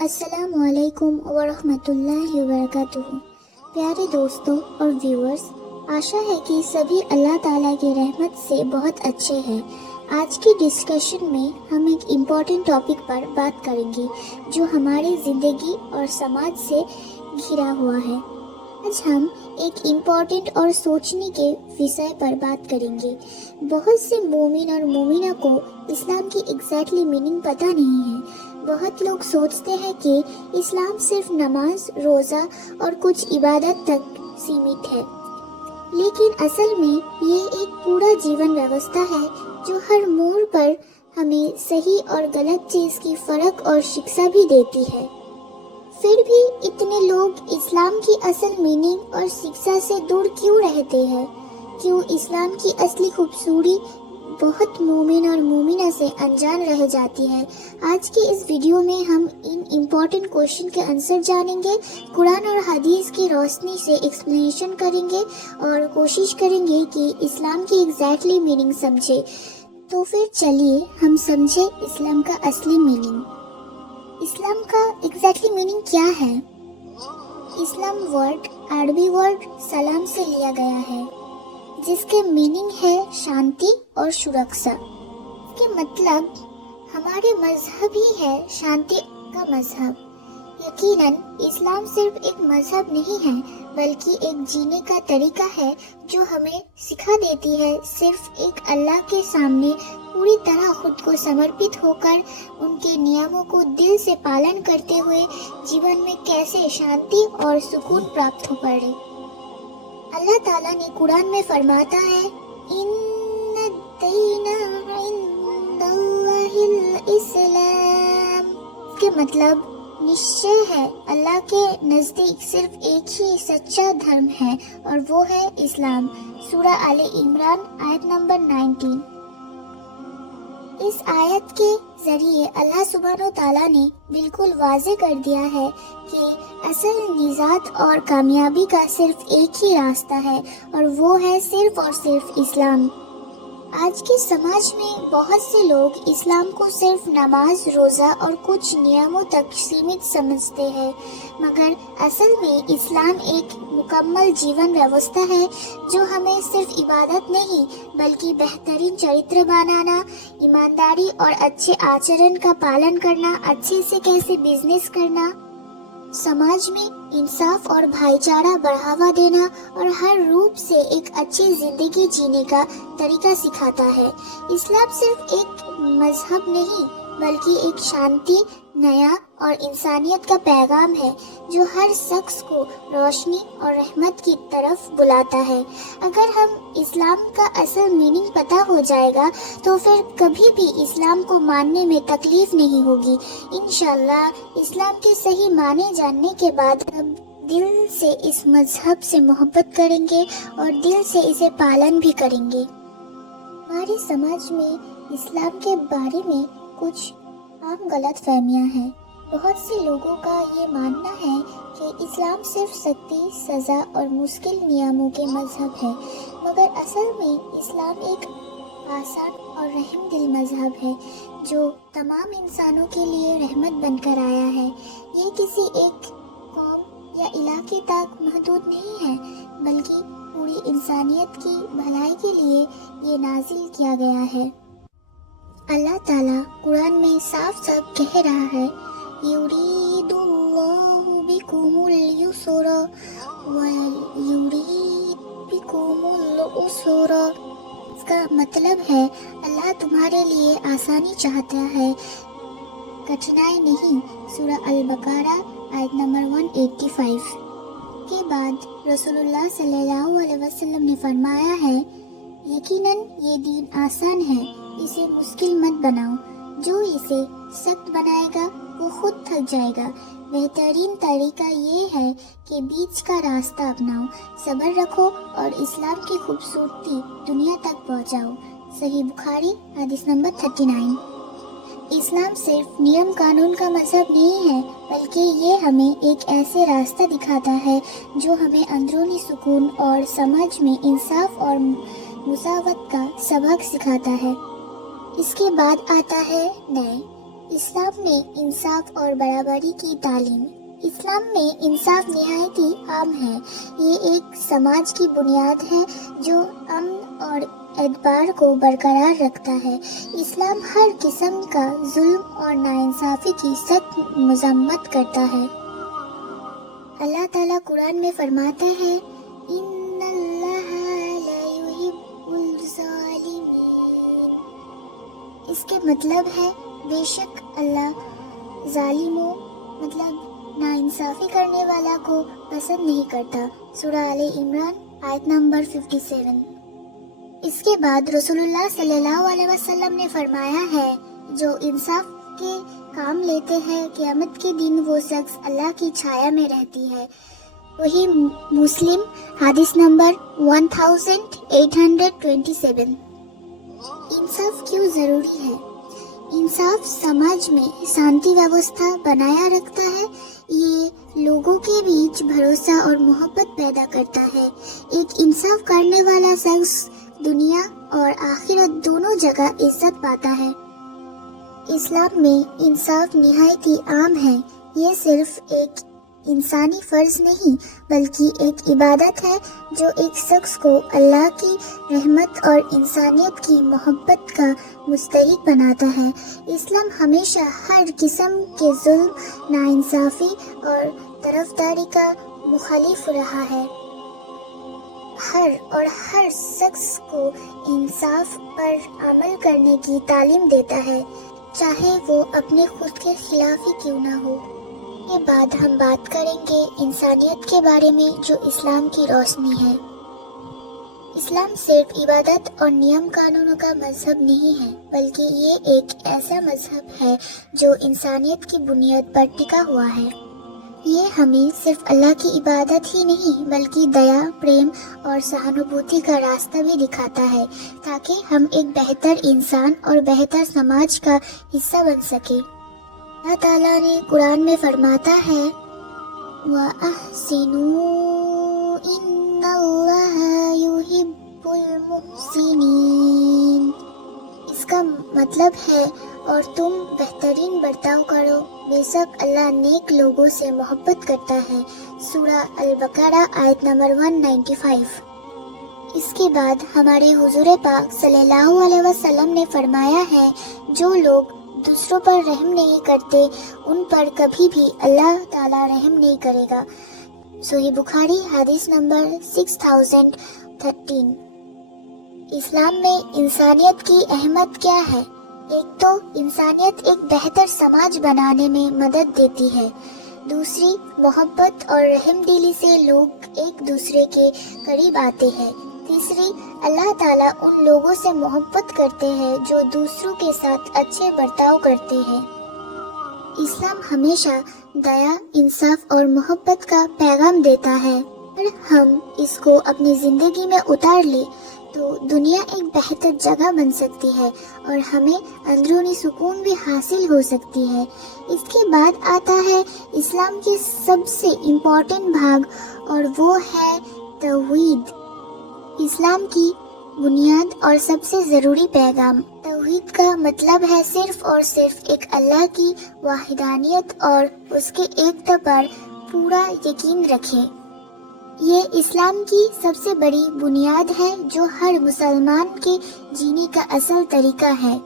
السلام علیکم ورحمۃ اللہ وبرکاتہ۔ پیارے دوستوں اور ویورز، آشا ہے کہ سبھی اللہ تعالیٰ کی رحمت سے بہت اچھے ہیں۔ آج کی ڈسکشن میں ہم ایک امپورٹنٹ ٹاپک پر بات کریں گے جو ہماری زندگی اور سماج سے گھرا ہوا ہے۔ آج ہم ایک امپورٹنٹ اور سوچنے کے وشے پر بات کریں گے۔ بہت سے مومن اور مومنہ کو اسلام کی ایگزیکٹلی میننگ پتہ نہیں ہے۔ بہت لوگ سوچتے ہیں کہ اسلام صرف نماز، روزہ اور کچھ عبادت تک سیمت ہے، لیکن اصل میں یہ ایک پورا جیون ویوستھا ہے جو ہر موڑ پر ہمیں صحیح اور غلط چیز کی فرق اور شکشا بھی دیتی ہے۔ پھر بھی اتنے لوگ اسلام کی اصل میننگ اور شکشا سے دور کیوں رہتے ہیں؟ کیوں اسلام کی اصلی خوبصورتی بہت مومن اور مومنہ سے انجان رہ جاتی ہے؟ آج کے اس ویڈیو میں ہم ان امپورٹنٹ کوشچن کے آنسر جانیں گے، قرآن اور حدیث کی روشنی سے ایکسپلینیشن کریں گے اور کوشش کریں گے کہ اسلام کی ایگزیکٹلی میننگ سمجھے۔ تو پھر چلیے ہم سمجھے اسلام کا اصلی میننگ۔ اسلام کا ایگزیکٹلی میننگ کیا ہے؟ اسلام ورڈ عربی ورڈ سلام سے لیا گیا ہے، جس کے میننگ ہے شانتی اور سرکشا۔ اس کے مطلب ہمارے مذہب ہی ہے شانتی کا مذہب۔ یقیناً اسلام صرف ایک مذہب نہیں ہے بلکہ ایک جینے کا طریقہ ہے جو ہمیں سکھا دیتی ہے صرف ایک اللہ کے سامنے پوری طرح خود کو سمرپت ہو کر ان کے نیاموں کو دل سے پالن کرتے ہوئے جیون میں کیسے شانتی اور سکون پراپت ہو پڑے۔ اللہ تعالیٰ نے قرآن میں فرماتا ہے، اِنَّ الدِّینَ عِندَ اللَّهِ الْإِسْلَامُ۔ اس کے مطلب نشچے ہے اللہ کے نزدیک صرف ایک ہی سچا دھرم ہے اور وہ ہے اسلام۔ سورہ آل عمران آیت نمبر 19۔ اس آیت کے ذریعے اللہ سبحانہ و تعالیٰ نے بالکل واضح کر دیا ہے کہ اصل نجات اور کامیابی کا صرف ایک ہی راستہ ہے اور وہ ہے صرف اور صرف اسلام۔ آج کے سماج میں بہت سے لوگ اسلام کو صرف نماز، روزہ اور کچھ نیاموں تک سیمت سمجھتے ہیں، مگر اصل میں اسلام ایک مکمل جیون ویوستھا ہے جو ہمیں صرف عبادت نہیں بلکہ بہترین چرتر بنانا، ایمانداری اور اچھے آچرن کا پالن کرنا، اچھے سے کیسے بزنس کرنا، سماج میں انصاف اور بھائی چارہ بڑھاوا دینا اور ہر روپ سے ایک اچھی زندگی جینے کا طریقہ سکھاتا ہے۔ اسلام صرف ایک مذہب نہیں بلکہ ایک شانتی، نیا اور انسانیت کا پیغام ہے جو ہر شخص کو روشنی اور رحمت کی طرف بلاتا ہے۔ اگر ہم اسلام کا اصل میننگ پتہ ہو جائے گا تو پھر کبھی بھی اسلام کو ماننے میں تکلیف نہیں ہوگی۔ انشاءاللہ اسلام کے صحیح معنی جاننے کے بعد ہم دل سے اس مذہب سے محبت کریں گے اور دل سے اسے پالن بھی کریں گے۔ ہمارے سماج میں اسلام کے بارے میں کچھ عام غلط فہمیاں ہیں۔ بہت سے لوگوں کا یہ ماننا ہے کہ اسلام صرف سختی، سزا اور مشکل نیاموں کے مذہب ہے، مگر اصل میں اسلام ایک آسان اور رحم دل مذہب ہے جو تمام انسانوں کے لیے رحمت بن کر آیا ہے۔ یہ کسی ایک قوم یا علاقے تک محدود نہیں ہے بلکہ پوری انسانیت کی بھلائی کے لیے یہ نازل کیا گیا ہے۔ اللہ تعالیٰ قرآن میں صاف صاف کہہ رہا ہے، یرید اللہ بکم الیسر ویرید بکم العسر۔ اس کا مطلب ہے اللہ تمہارے لیے آسانی چاہتا ہے، کٹھنائی نہیں۔ سورہ البقرہ آیت نمبر 185 کے بعد رسول اللہ صلی اللہ علیہ وسلم نے فرمایا ہے، یقیناً یہ دین آسان ہے، اسے مشکل مت بناؤ۔ جو اسے سخت بنائے گا وہ خود تھک جائے گا۔ بہترین طریقہ یہ ہے کہ بیچ کا راستہ اپناؤ، صبر رکھو اور اسلام کی خوبصورتی دنیا تک پہنچاؤ۔ صحیح بخاری حدیث نمبر 39۔ اسلام صرف نیم قانون کا مذہب نہیں ہے بلکہ یہ ہمیں ایک ایسے راستہ دکھاتا ہے جو ہمیں اندرونی سکون اور سماج میں انصاف اور مساوات کا سبق سکھاتا ہے۔ اس کے بعد آتا ہے نیے۔ اسلام میں انصاف اور برابری کی تعلیم۔ اسلام میں انصاف نہایت ہی عام ہے۔ یہ ایک سماج کی بنیاد ہے جو امن اور اعتبار کو برقرار رکھتا ہے۔ اسلام ہر قسم کا ظلم اور ناانصافی کی سخت مذمت کرتا ہے۔ اللہ تعالیٰ قرآن میں فرماتا ہے ان اللہ لا یحب الظالمین۔ اس کے مطلب ہے بے شک اللہ ظالموں مطلب ناانصافی کرنے والا کو پسند نہیں کرتا۔ سورہ آل عمران آیت نمبر 57۔ اس کے بعد رسول اللہ صلی اللہ علیہ وسلم نے فرمایا ہے جو انصاف کے کام لیتے ہیں قیامت کے دن وہ شخص اللہ کی چھایا میں رہتی ہے۔ وہی مسلم حدیث نمبر 1827۔ انصاف کیوں ضروری ہے؟ انصاف سماج میں شانتی ویوستھا بنایا رکھتا ہے۔ یہ لوگوں کے بیچ بھروسہ اور محبت پیدا کرتا ہے۔ ایک انصاف کرنے والا شخص دنیا اور آخرت دونوں جگہ عزت پاتا ہے۔ اسلام میں انصاف نہایت ہی عام ہے۔ یہ صرف ایک انسانی فرض نہیں بلکہ ایک عبادت ہے جو ایک شخص کو اللہ کی رحمت اور انسانیت کی محبت کا مستحق بناتا ہے۔ اسلام ہمیشہ ہر قسم کے ظلم، ناانصافی اور طرفداری کا مخالف رہا ہے۔ ہر شخص کو انصاف پر عمل کرنے کی تعلیم دیتا ہے، چاہے وہ اپنے خود کے خلاف ہی کیوں نہ ہو۔ یہ بعد ہم بات کریں گے انسانیت کے بارے میں جو اسلام کی روشنی ہے۔ اسلام صرف عبادت اور نیم قانونوں کا مذہب نہیں ہے بلکہ یہ ایک ایسا مذہب ہے جو انسانیت کی بنیاد پر ٹکا ہوا ہے۔ یہ ہمیں صرف اللہ کی عبادت ہی نہیں بلکہ دیا، پریم اور سہانوبھوتی کا راستہ بھی دکھاتا ہے تاکہ ہم ایک بہتر انسان اور بہتر سماج کا حصہ بن سکیں۔ اللہ تعالیٰ نے قرآن میں فرماتا ہے وَأَحْسِنُوا إِنَّ اللَّهَ يُحِبُّ الْمُحْسِنِينَ۔ اس کا مطلب ہے اور تم بہترین برتاؤ کرو، بے شک اللہ نیک لوگوں سے محبت کرتا ہے۔ سورہ البقرہ آیت نمبر 195۔ اس کے بعد ہمارے حضور پاک صلی اللہ علیہ وسلم نے فرمایا ہے جو لوگ دوسروں پر رحم نہیں کرتے ان پر کبھی بھی اللہ تعالیٰ رحم نہیں کرے گا۔ صحیح بخاری حدیث نمبر 6013۔ اسلام میں انسانیت کی اہمیت کیا ہے؟ ایک تو انسانیت ایک بہتر سماج بنانے میں مدد دیتی ہے۔ دوسری، محبت اور رحم دلی سے لوگ ایک دوسرے کے قریب آتے ہیں۔ تیسری، اللہ تعالیٰ ان لوگوں سے محبت کرتے ہیں جو دوسروں کے ساتھ اچھے برتاؤ کرتے ہیں۔ اسلام ہمیشہ دیا، انصاف اور محبت کا پیغام دیتا ہے۔ اگر ہم اس کو اپنی زندگی میں اتار لیں تو دنیا ایک بہتر جگہ بن سکتی ہے اور ہمیں اندرونی سکون بھی حاصل ہو سکتی ہے۔ اس کے بعد آتا ہے اسلام کے سب سے امپورٹنٹ بھاگ اور وہ ہے توحید، اسلام کی بنیاد اور سب سے ضروری پیغام۔ توحید کا مطلب ہے صرف اور صرف ایک اللہ کی وحدانیت اور اس کے ایکتا پر پورا یقین رکھے۔ یہ اسلام کی سب سے بڑی بنیاد ہے جو ہر مسلمان کے جینے کا اصل طریقہ ہے۔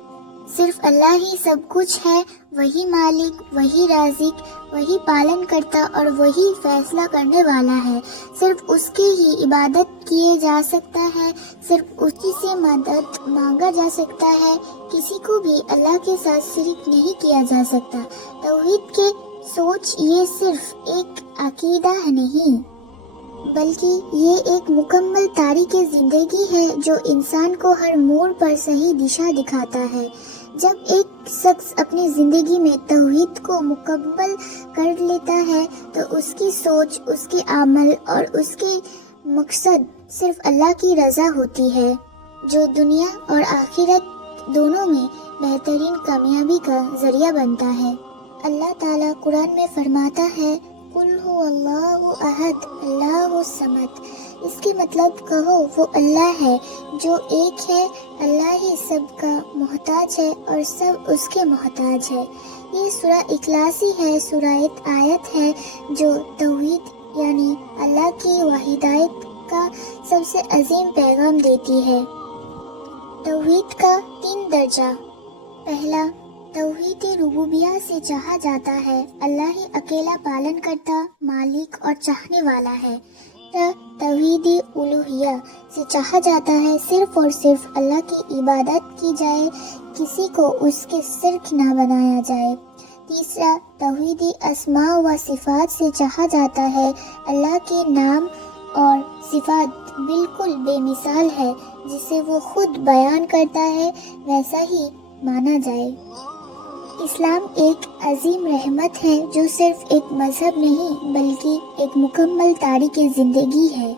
صرف اللہ ہی سب کچھ ہے، وہی مالک، وہی رازق، وہی پالن کرتا اور وہی فیصلہ کرنے والا ہے۔ صرف اس کی ہی عبادت کیے جا سکتا ہے، صرف اسی سے مدد مانگا جا سکتا ہے، کسی کو بھی اللہ کے ساتھ شریک نہیں کیا جا سکتا۔ توحید کے سوچ یہ صرف ایک عقیدہ نہیں بلکہ یہ ایک مکمل طریقہ زندگی ہے جو انسان کو ہر موڑ پر صحیح دشا دکھاتا ہے۔ جب ایک شخص اپنی زندگی میں توحید کو مکمل کر لیتا ہے تو اس کی سوچ، اس کے عمل اور اس کے مقصد صرف اللہ کی رضا ہوتی ہے جو دنیا اور آخرت دونوں میں بہترین کامیابی کا ذریعہ بنتا ہے۔ اللہ تعالیٰ قرآن میں فرماتا ہے قل هو اللہ احد اللہ الصمد، اس کے مطلب کہو وہ اللہ ہے جو ایک ہے، اللہ ہی سب کا محتاج ہے اور سب اس کے محتاج ہے۔ یہ سورہ اخلاصی ہے، سورہ آیت ہے جو توحید یعنی اللہ کی وحدانیت کا سب سے عظیم پیغام دیتی ہے۔ توحید کا 3 درجہ۔ پہلا، توحید ربوبیہ سے چاہا جاتا ہے، اللہ ہی اکیلا پالن کرتا، مالک اور چاہنے والا ہے۔ توحید الوہیہ سے چاہا جاتا ہے صرف اور صرف اللہ کی عبادت کی جائے، کسی کو اس کے شریک نہ بنایا جائے۔ تیسرا، توحید اسماء و صفات سے چاہا جاتا ہے، اللہ کے نام اور صفات بالکل بے مثال ہے، جسے وہ خود بیان کرتا ہے ویسا ہی مانا جائے۔ اسلام ایک عظیم رحمت ہے جو صرف ایک مذہب نہیں بلکہ ایک مکمل طریق زندگی ہے۔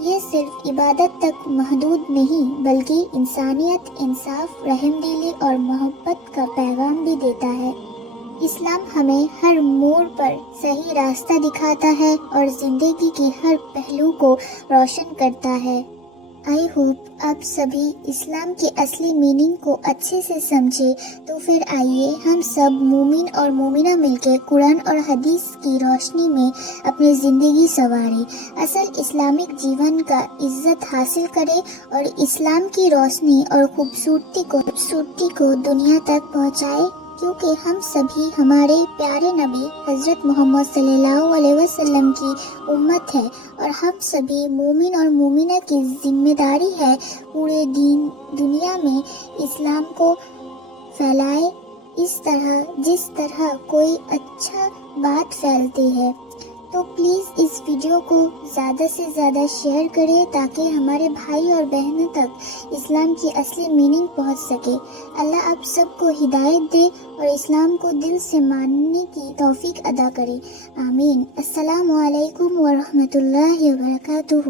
یہ صرف عبادت تک محدود نہیں بلکہ انسانیت، انصاف، رحم دلی اور محبت کا پیغام بھی دیتا ہے۔ اسلام ہمیں ہر موڑ پر صحیح راستہ دکھاتا ہے اور زندگی کے ہر پہلو کو روشن کرتا ہے۔ آئی ہوپ آپ سبھی اسلام کی اصلی میننگ کو اچھے سے سمجھے، تو پھر آئیے ہم سب مومن اور مومنہ مل کے قرآن اور حدیث کی روشنی میں اپنی زندگی سنواریں، اصل اسلامک جیون کا عزت حاصل کریں اور اسلام کی روشنی اور خوبصورتی کو دنیا تک پہنچائیں، کیونکہ ہم سبھی ہمارے پیارے نبی حضرت محمد صلی اللہ علیہ وسلم کی امت ہے، اور ہم سبھی مومن اور مومنہ کی ذمہ داری ہے پورے دنیا میں اسلام کو پھیلائے جس طرح کوئی اچھا بات پھیلتی ہے۔ تو پلیز اس ویڈیو کو زیادہ سے زیادہ شیئر کریں تاکہ ہمارے بھائی اور بہنوں تک اسلام کی اصلی میننگ پہنچ سکے۔ اللہ آپ سب کو ہدایت دے اور اسلام کو دل سے ماننے کی توفیق عطا کرے، آمین۔ السلام علیکم ورحمۃ اللہ وبرکاتہ۔